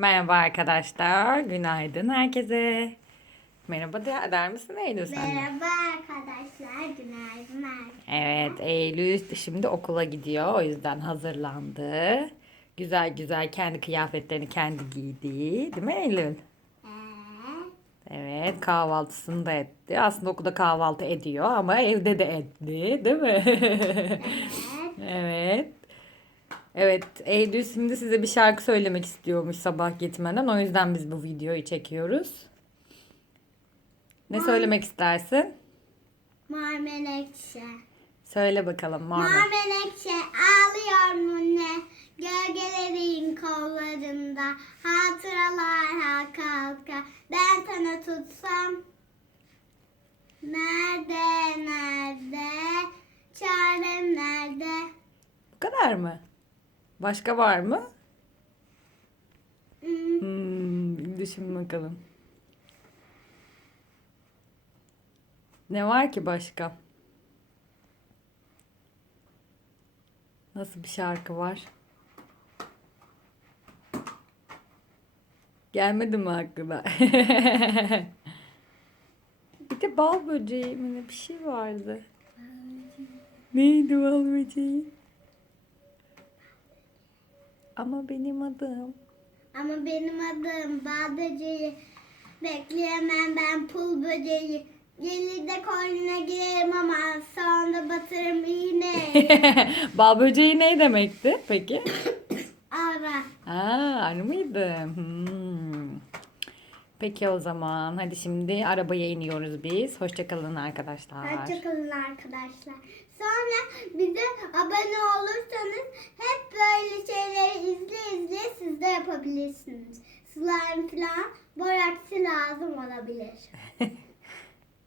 Merhaba arkadaşlar. Günaydın herkese. Merhaba de, der misin Eylül sen? de? Merhaba arkadaşlar, günaydın arkadaşlar. Evet Eylül şimdi okula gidiyor. O yüzden hazırlandı. Güzel güzel kendi kıyafetlerini kendi giydi. Değil mi Eylül? Evet kahvaltısını da etti. Aslında okulda kahvaltı ediyor ama evde de etti. Değil mi? evet. Evet. Eylül şimdi size bir şarkı söylemek istiyormuş sabah gitmeden. O yüzden biz bu videoyu çekiyoruz. Ne Ay. söylemek istersin? Mor menekşe. Söyle bakalım Mor Marmara. menekşe ağlıyor mu ne? Gölgelerin kollarında hatıralar halka. Ben sana tutsam Nerede, nerede? Çarem nerede? Bu kadar mı? Başka var mı? Hmm, Hmm, düşün bakalım. Ne var ki başka? Nasıl bir şarkı var? Gelmedi mi aklına? bir de bal böceği mi ne bir şey vardı. Neydi bal böceği? Ama benim adım. Ama benim adım bal böceği. Bekleyemem ben pul böceği. Gelir de koynuna girerim ama sonra batırırım iğne. Bal böceği ne demekti peki? Ara. Aa, arı mıydı? Hmm. Peki o zaman hadi şimdi arabaya iniyoruz biz. Hoşçakalın arkadaşlar. Hoşçakalın arkadaşlar. Sonra bize abone olursanız izle izle siz de yapabilirsiniz. Slime falan boraksı lazım olabilir.